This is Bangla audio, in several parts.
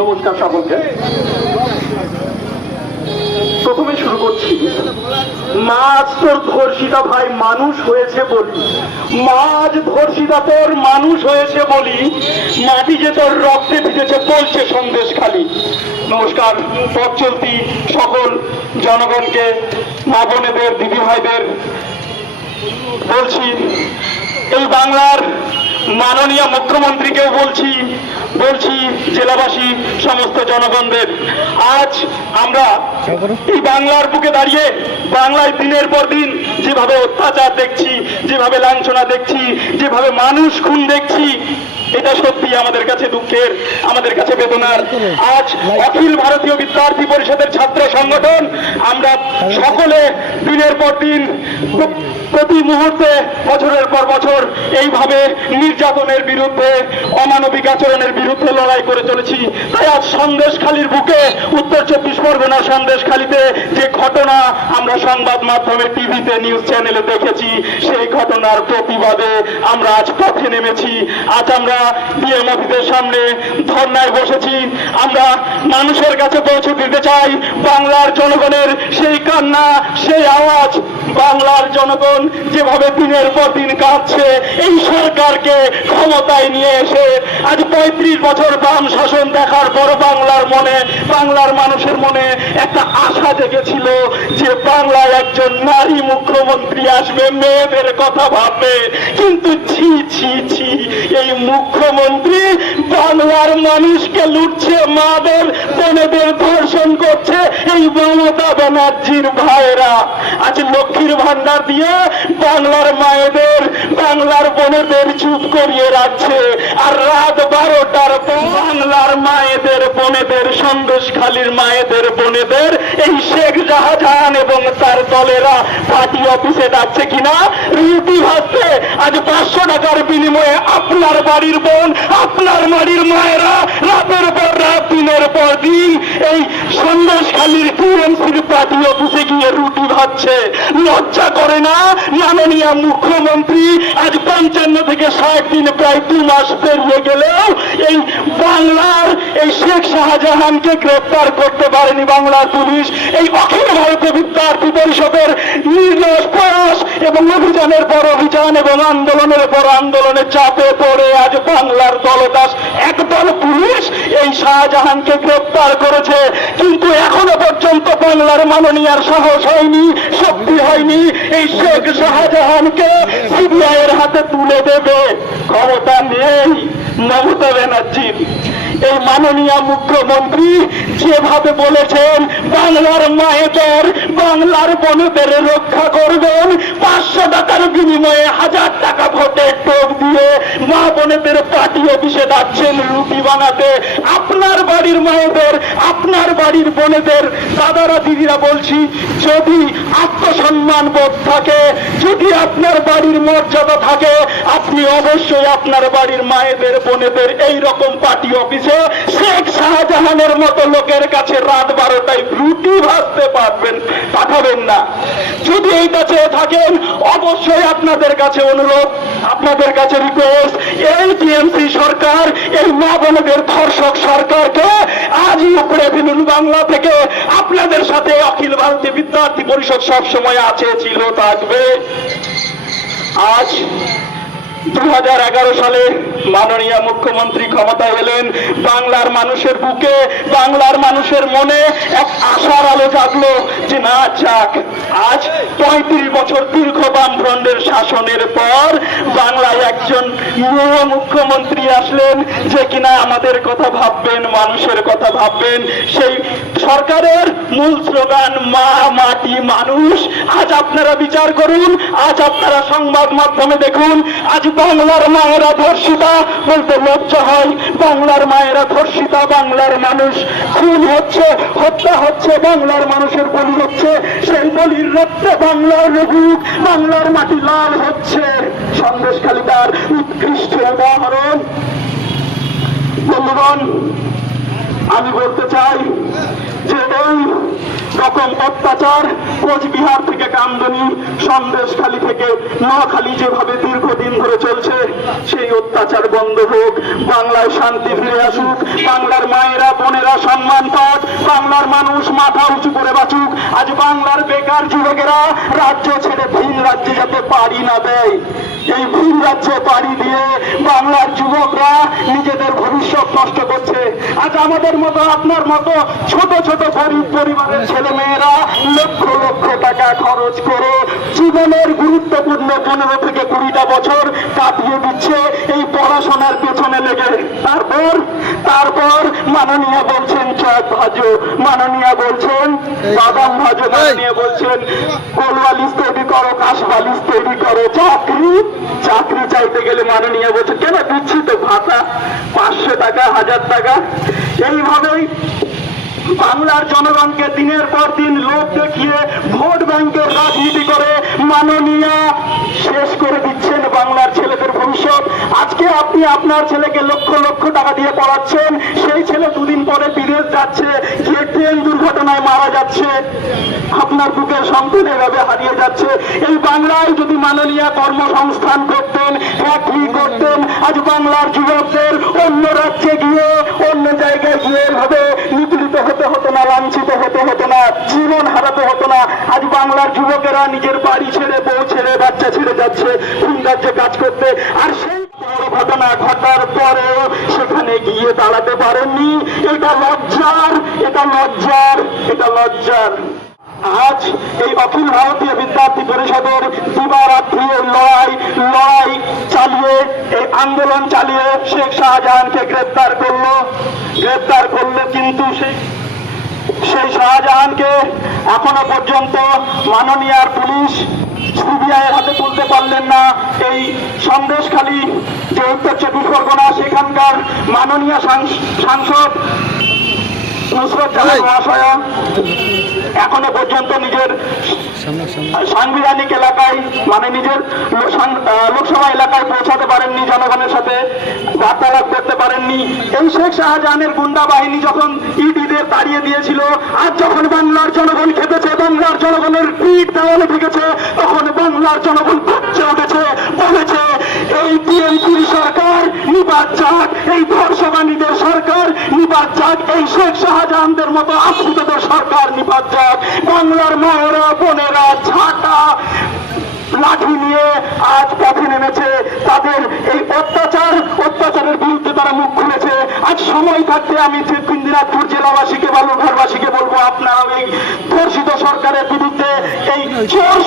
নমস্কার সকলকে। প্রথমে শুরু করছি। মাছ তোর ধর্ষিতা ভাই মানুষ হয়েছে বলি। মাছ ধর্ষিতা তোর মানুষ হয়েছে বলি। মাটি যে তোর রক্তে ভিজেছে বলছে সন্দেশ খালি নমস্কার, পথ চলতি সকল জনগণকে মা বোনেদের দিদি ভাইদের বলছি। এই বাংলার মাননীয় মুখ্যমন্ত্রীকেও বলছি। বলছি, জেলাবাসী, সমস্ত জনগণদের, আজ আমরা এই বাংলার বুকে দাঁড়িয়ে বাংলায় দিনের পর দিন যেভাবে অত্যাচার দেখছি, যেভাবে লাঞ্ছনা দেখছি, যেভাবে মানুষ খুন দেখছি, এটা সত্যি আমাদের কাছে দুঃখের, আমাদের কাছে বেদনার। আজ অখিল ভারতীয় বিদ্যার্থী পরিষদের ছাত্র সংগঠন, আমরা সকলে দিনের পর দিন প্রতি মুহূর্তে, বছরের পর বছর, এইভাবে নির্যাতনের বিরুদ্ধে, অমানবিক আচরণের বিরুদ্ধে লড়াই করে চলেছি। তাই আজ সন্দেশখালীর বুকে, উত্তর চব্বিশ পরগনা সন্দেশখালীতে যে ঘটনা আমরা সংবাদ মাধ্যমে টিভিতে, নিউজ চ্যানেলে দেখেছি, সেই ঘটনার প্রতিবাদে আমরা আজ পথে নেমেছি। আজ আমরা ডিএম অফিসের সামনে ধর্নায় বসেছি। আমরা মানুষের কাছে পৌঁছে দিতে চাই বাংলার জনগণের সেই কান্না, সেই আওয়াজ বাংলার জনগণ যেভাবে দিনের পর দিন কাঁদছে, এই সরকারকে ক্ষমতায় নিয়ে এসে আজ পঁয়ত্রিশ বছর বাম শাসন দেখার পর বাংলার মনে, বাংলার মানুষের মনে একটা আশা জেগেছিল যে বাংলায় একজন নারী মুখ্যমন্ত্রী আসবে, মেয়েদের কথা ভাববে। কিন্তু ছি ছি ছি, এই মুখ্যমন্ত্রী বাংলার মানুষকে লুটছে মাদের বোনেদের ধর্ষণ করছে, এই মমতা ব্যানার্জির ভাইরা আজ লক্ষ্মীর ভান্ডার দিয়ে বাংলার মায়েদের, বাংলার বোনেদের চুপ করিয়ে রাখছে। আর রাত বারোটার পর বাংলার মায়েদের, বোনেদের, সন্দেশখালীর মায়েদের, বোনেদের এই শেখ শাহজাহান এবং তার দলেরা পার্টি অফিসে যাচ্ছে কিনা? রুটি ভাবছে, আজ পাঁচশো টাকার বিনিময়ে আপনার বাড়ির বোন, আপনার বাড়ির মায়েরা রাতের পর রাত, দিনের পর দিন এই সন্দেশখালীর টিএমসির পার্টি অফিসে গিয়ে রুটি ভাবছে লজ্জা করে না? মাননীয় মুখ্যমন্ত্রী, আজ পঞ্চান্ন থেকে ষাট দিন, প্রায় দু মাস পেরিয়ে গেলেও এই বাংলার, এই শেখ শাহজাহানকে গ্রেপ্তার করতে পারেনি বাংলার পুলিশ। এই অখিল ভারতীয় বিদ্যার্থী পরিষদের নির্দোষ প্রয়াস এবং অভিযানের পর অভিযান এবং আন্দোলনের পর আন্দোলনের চাপে পড়ে আজ বাংলার দলদাস। একদল পুলিশ এই শাহজাহানকে গ্রেপ্তার করেছে। কিন্তু এখনও পর্যন্ত বাংলার মাননীয়ার সাহস হয়নি। শক্তি হয়নি। এই শেখ শাহজাহানকে সিবিআই এর হাতে তুলে দেবে। ক্ষমতা নেই, মমতা ব্যানার্জির এই মাননীয় মুখ্যমন্ত্রী যেভাবে বলেছেন, বাংলার মায়েদের, বাংলার বোনদের রক্ষা করবেন। পাঁচশো টাকার বিনিময়ে হাজার টাকা ভোটের টোপ দিয়ে মা বোনেদের পার্টি অফিসে যাচ্ছেন রুটি বানাতে। বাড়ির মায়েদের, আপনার বাড়ির বোনেদের, দাদারা, দিদিরা বলছি, যদি আত্মসম্মান বোধ থাকে, যদি আপনার বাড়ির মর্যাদা থাকে, আপনি অবশ্যই আপনার বাড়ির মায়েদের, বোনেদের এই রকম পার্টি অফিসে শেখ শাহজাহানের মতো লোকের কাছে রাত বারোটায় রুটি ভাজতে পারবেন, পাঠাবেন না। যদি এইটা চেয়ে থাকেন, অবশ্যই আপনাদের কাছে অনুরোধ, আপনাদের কাছে রিকোয়েস্ট এই টিএমসি সরকার, এই মা বোনদের ধর্ষক সরকারকে আজই উপরে ফেলুন বাংলা থেকে। আপনাদের সাথে অখিল ভারতীয় বিদ্যার্থী পরিষদ সবসময় আছে ছিল থাকবে। আজ দু হাজার এগারো সালে মাননীয় মুখ্যমন্ত্রী ক্ষমতায় এলেন। বাংলার মানুষের বুকে, বাংলার মানুষের মনে এক আশার আলো জাগলো যে না, যাক, আজ পঁয়ত্রিশ বছর দীর্ঘ বামফ্রন্টের শাসনের পর বাংলায় একজন মুখ্যমন্ত্রী আসলেন যে কিনা আমাদের কথা ভাববেন, মানুষের কথা ভাববেন। সেই সরকারের মূল স্লোগান, মা, মাটি, মানুষ। আজ আপনারা বিচার করুন, আজ আপনারা সংবাদ মাধ্যমে দেখুন, আজ বাংলার মায়েরা ধর্ষিতা বলতে লজ্জা হয়। বাংলার মায়েরা ধর্ষিতা, বাংলার মানুষ। খুন হচ্ছে, হত্যা হচ্ছে, বাংলার মানুষের বলি হচ্ছে। সেই বলির রক্তে বাংলার বুক বাংলার মাটি লাল হচ্ছে। সন্দেশখালী তার উৎকৃষ্ট উদাহরণ। বন্ধুগণ, আমি বলতে চাই যে এই রকম অত্যাচার, কোচবিহার থেকে কামদনি, সন্দেশখালী থেকে নোয়াখালী যেভাবে দীর্ঘদিন ধরে চলছে, সেই অত্যাচার বন্ধ হোক, বাংলায় শান্তি ফিরে আসুক, বাংলার মায়েরা, বোনেরা সম্মান পাক, বাংলার মানুষ মাথা উঁচু করে বাঁচুক, আজ বাংলার বেকার যুবকেরা রাজ্য ছেড়ে ভিন রাজ্যে যাতে পাড়ি না দেয়। এই ভিন রাজ্যে পাড়ি দিয়ে বাংলার যুবকরা ভবিষ্যৎ নষ্ট করছে। আজ আমাদের মতো, আপনার মতো ছোট ছোট গরিব পরিবারের ছেলে মেয়েরা লক্ষ লক্ষ টাকা খরচ করে জীবনের গুরুত্বপূর্ণ পনেরো থেকে কুড়িটা বছর কাটিয়ে দিচ্ছে এই পড়াশোনার পেছনে লেগে। তারপর তারপর মাননীয় বলছেন চক ভাজো। মাননীয় বলছেন বাদাম ভাজো। মাননীয় বলছেন কোল বালিশ তৈরি করো কাশ বালিশ তৈরি করো। চাকরি চাকরি চাইতে গেলে মাননীয় বলছেন, কেন দিচ্ছি তো ভাতা? টাকা হাজার টাকা। এইভাবেই বাংলার জনগণকে দিনের পর দিন লোভ দেখিয়ে ভোট ব্যাংকের রাজনীতি করে মাননীয় শেষ করে দিচ্ছেন বাংলার ছেলেদের ভবিষ্যৎ। আজকে আপনি আপনার ছেলেকে লক্ষ লক্ষ টাকা দিয়ে পড়াচ্ছেন সেই ছেলে দুদিন পরে বিদেশ যাচ্ছে গিয়ে ট্রেন দুর্ঘটনায় মারা যাচ্ছে, আপনার বুকের সন্তান এভাবে হারিয়ে যাচ্ছে, এই বাংলায় যদি মাননীয় কর্মসংস্থান করতেন, চাকরি করতেন, আজ বাংলার যুবকদের অন্য রাজ্যে গিয়ে, অন্য জায়গায় গিয়ে এভাবে নিপীড়িত হতে হতো না, লাঞ্ছিত হতে হতো না, জীবন হারাতে হতো না, আজ বাংলার যুবকেরা নিজের বাড়ি ছেড়ে, বউ ছেড়ে, বাচ্চা ছেড়ে যাচ্ছে ভিন রাজ্যে কাজ করতে, আর বড় ঘটনা ঘটার পরেও সেখানে গিয়ে দাঁড়াতে পারেননি। এটা লজ্জার এটা লজ্জার এটা লজ্জার। আজ এই অখিল ভারতীয় বিদ্যার্থী পরিষদের দিবারাত্রি লড়াই লড়াই চালিয়ে, এই আন্দোলন চালিয়ে শেখ শাহজাহানকে গ্রেপ্তার করল। গ্রেপ্তার করল কিন্তু সেই সেই শাহজাহানকে এখনও পর্যন্ত মাননীয়ার পুলিশ সিবিআই হাতে তুলতে পারলেন না। এই সন্দেশখালী যে উত্তর চব্বিশ পরগনা সেখানকার মাননীয় সাংস- সাংসদ নুসরত জাহান মহাশয়া, এখনও পর্যন্ত নিজের সাংবিধানিক এলাকায় মানে নিজের লোকসভা এলাকায় পৌঁছাতে পারেননি জনগণের সাথে বার্তালাপ করতে পারেননি। এই শেখ শাহজাহানের গুন্ডা বাহিনী যখন ইডিদের তাড়িয়ে দিয়েছিল, আজ যখন বাংলার জনগণ খেতেছে বাংলার জনগণের পিঠ দেওয়ালে ঠেকেছে, তখন বাংলার জনগণ উঠেছে বলেছে এই বিএনপির সরকার, নিবাদ যাক এই ধর্ষবাণীদের সরকার, নিবাদ যাক এই শেখ শাহজাহানদের মতো আশ্রিতদের সরকার নিবাদ যাক। বাংলার মায়েরা, বোনেরা ঝাঁটা লাঠি নিয়ে আজ পথে নেমেছে। তাদের এই অত্যাচার, অত্যাচারের বিরুদ্ধে তারা মুখ খুলেছে। আজ সময় থাকতে আমি দক্ষিণ দিনাজপুর জেলাবাসীকে বা লোকহারবাসীকে বলব, আপনারা এই ধর্ষিত সরকারের বিরুদ্ধে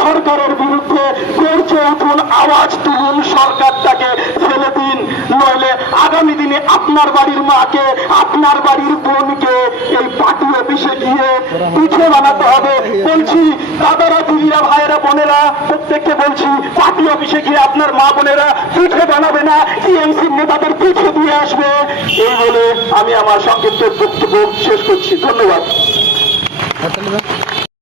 সরকারের বিরুদ্ধে গর্জে উঠুন আওয়াজ। তুলুন সরকারটাকে ফেলে দিন। নইলে আগামী দিনে আপনার বাড়ির মাকে আপনার বাড়ির বোনকে এই পার্টি অফিসে গিয়ে পিঠে বানাতে হবে। বলছি দাদারা দিদিরা ভাইয়েরা বোনেরা প্রত্যেককে বলছি পার্টি অফিসে গিয়ে আপনার মা বোনেরা পিঠে বানাবে না টিএমসি নেতাদের পিঠে দিয়ে আসবে। এই বলে আমি আমার সংক্ষিপ্ত বক্তব্য শেষ করছি। ধন্যবাদ। দাও